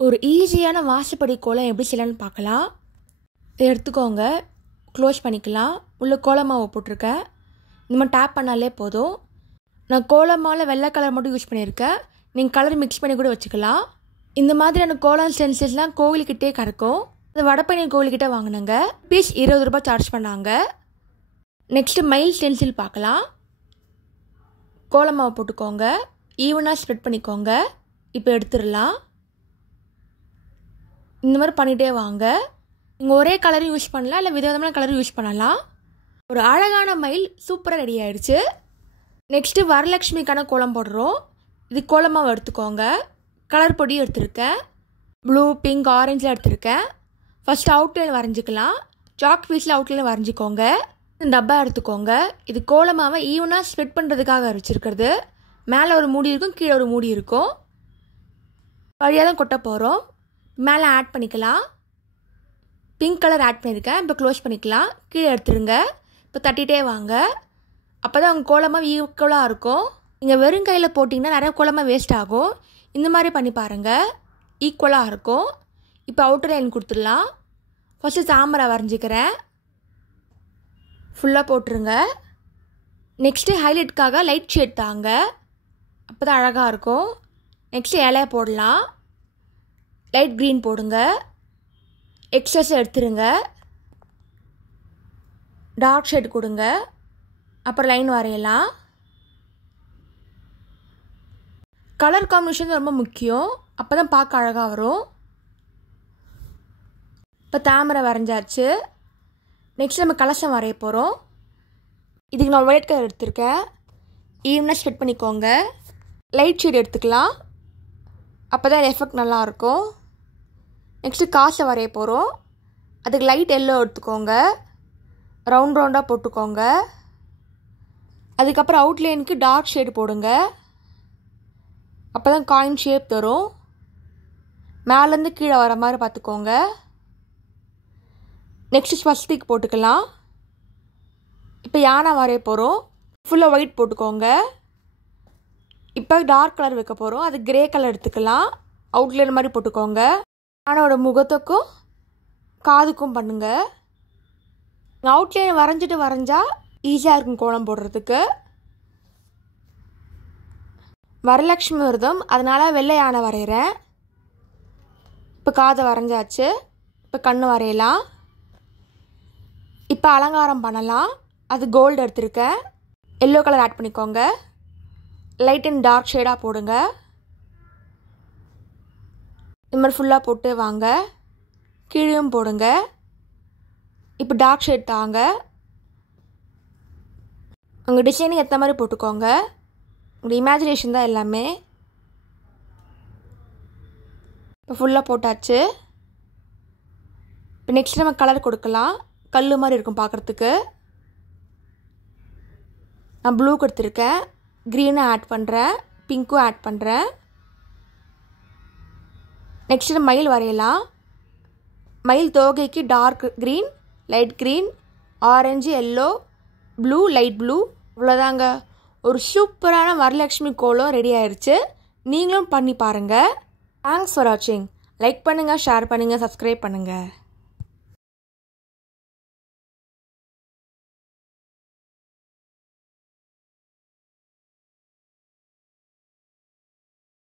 ஒரு ஈஸியான வாசப்படி கோலம் எப்படி செய்யலான்னு பார்க்கலாம். இதை எடுத்துக்கோங்க, க்ளோஸ் பண்ணிக்கலாம். உள்ள கோலமாவை போட்டிருக்கேன். இந்த மாதிரி டேப் பண்ணாலே போதும். நான் கோலமாவில் வெள்ளை கலர் மட்டும் யூஸ் பண்ணியிருக்கேன். நீங்கள் கலர் மிக்ஸ் பண்ணி கூட வச்சுக்கலாம். இந்த மாதிரியான கோலம் ஸ்டென்சில்ஸ்லாம் கோவிலுக்கிட்டே கிடைக்கும். அது வடப்பழனி கோவிலுக்கிட்டே வாங்கினாங்க. பீஸ் 20 ரூபாய் சார்ஜ் பண்ணாங்க. நெக்ஸ்ட்டு மயில் ஸ்டென்சில் பார்க்கலாம். கோலமாவை போட்டுக்கோங்க, ஈவனாக ஸ்ப்ரெட் பண்ணிக்கோங்க. இப்போ எடுத்துடலாம். இந்த மாதிரி பண்ணிகிட்டே வாங்க. நீங்கள் ஒரே கலரும் யூஸ் பண்ணலாம், இல்லை விதவிதமான கலரும் யூஸ் பண்ணலாம். ஒரு அழகான மயில் சூப்பராக ரெடி ஆகிடுச்சு. நெக்ஸ்ட்டு வரலட்சுமிக்கான கோலம் போடுறோம். இது கோலமாவை எடுத்துக்கோங்க. கலர் பொடியும் எடுத்துருக்கேன். ப்ளூ, பிங்க், ஆரஞ்சில் எடுத்துருக்கேன். ஃபஸ்ட்டு அவுட்லைன் வரைஞ்சிக்கலாம். சாக் பீஸில் அவுட்லைன் வரைஞ்சிக்கோங்க. டப்பா எடுத்துக்கோங்க. இது கோலமாவை ஈவனாக ஸ்ப்ரெட் பண்ணுறதுக்காக வச்சுருக்கிறது. மேலே ஒரு மூடி இருக்கும், கீழே ஒரு மூடி இருக்கும். வழியாக தான் கொட்ட போகிறோம். மேலே ஆட் பண்ணிக்கலாம். பிங்க் கலர் ஆட் பண்ணியிருக்கேன். இப்போ க்ளோஸ் பண்ணிக்கலாம். கீழே எடுத்துருங்க. இப்போ தட்டிகிட்டே வாங்க. அப்போ தான் உங்கள் கோலமாக ஈக்குவலாக இருக்கும். நீங்கள் வெறும் கையில் போட்டிங்கன்னா நிறைய கோலமாக வேஸ்ட் ஆகும். இந்த மாதிரி பண்ணி பாருங்கள், ஈக்குவலாக இருக்கும். இப்போ அவுட்டர் லைன் கொடுத்துடலாம். ஃபஸ்ட்டு தாமரை வரைஞ்சிக்கிறேன். ஃபுல்லாக போட்டுருங்க. நெக்ஸ்ட்டு ஹைலைட்காக லைட் ஷேட் தாங்க, அப்போ தான் அழகாக இருக்கும். நெக்ஸ்ட்டு இலையை போடலாம். லைட் க்ரீன் போடுங்க. எக்ஸஸ் எடுத்துருங்க. டார்க் ஷேட் கொடுங்க. அப்புறம் லைன் வரையலாம். கலர் காம்பினேஷன் ரொம்ப முக்கியம், அப்போ தான் பார்க்க அழகாக வரும். இப்போ தாமரை வரைஞ்சாச்சு. நெக்ஸ்ட் நம்ம கலசம் வரைய போகிறோம். இதுக்கு நான் ஒயிட் கலர் எடுத்திருக்கேன். ஈவனாக ஸ்ப்ரெட் பண்ணிக்கோங்க. லைட் ஷேட் எடுத்துக்கலாம், அப்போ தான் எஃபெக்ட் நல்லாயிருக்கும். நெக்ஸ்ட்டு காசை வரைய போகிறோம். அதுக்கு லைட் எல்லோ எடுத்துக்கோங்க. ரவுண்ட் ரவுண்டாக போட்டுக்கோங்க. அதுக்கப்புறம் அவுட்லைனுக்கு டார்க் ஷேடு போடுங்க, அப்போ தான் காயின் ஷேப் தரும். மேலேருந்து கீழே வர மாதிரி பார்த்துக்கோங்க. நெக்ஸ்ட்டு ஸ்வஸ்திக் போட்டுக்கலாம். இப்போ யானை வரைய போகிறோம். ஃபுல்லாக ஒயிட் போட்டுக்கோங்க. இப்போ டார்க் கலர் வைக்க போகிறோம். அது கிரே கலர் எடுத்துக்கலாம். அவுட்லைன் மாதிரி போட்டுக்கோங்க. யானோட முகத்துக்கும் காதுக்கும் பண்ணுங்க. அவுட்லைன் வரைஞ்சா ஈஸியாக இருக்கும் கோலம் போடுறதுக்கு. வரலட்சுமி விரதம், அதனால் வெள்ளை யானை வரைகிறேன். இப்போ காதை வரைஞ்சாச்சு. இப்போ கண் வரையலாம். இப்போ அலங்காரம் பண்ணலாம். அது கோல்டு எடுத்துருக்கேன். எல்லோ கலர் ஆட் பண்ணிக்கோங்க. லைட் அண்ட் டார்க் ஷேடாக போடுங்க. இந்த மாதிரி ஃபுல்லாக போட்டு வாங்க. கீழேயும் போடுங்க. இப்போ டார்க் ஷேட் தாங்க. உங்கள் டிசைனுக்கு ஏற்ற மாதிரி போட்டுக்கோங்க. உங்கள் இமேஜினேஷன் தான் எல்லாமே. இப்போ ஃபுல்லாக போட்டாச்சு. இப்போ நெக்ஸ்ட் நம்ம கலர் கொடுக்கலாம். கல் மாதிரி இருக்கும் பார்க்குறதுக்கு. நான் ப்ளூ கொடுத்துருக்கேன். க்ரீனை ஆட் பண்ணுறேன். பிங்க்கும் ஆட் பண்ணுறேன். நெக்ஸ்ட்டு மயில் வரையலாம். மயில் தோகைக்கு dark green, light green, orange, yellow, blue, light blue. இவ்வளோதாங்க. ஒரு சூப்பரான வரலட்சுமி கோலம் ரெடி ஆயிடுச்சு. நீங்களும் பண்ணி பாருங்கள். தேங்க்ஸ் ஃபார் வாட்சிங். லைக் பண்ணுங்கள், ஷேர் பண்ணுங்கள், சப்ஸ்கிரைப் பண்ணுங்கள்.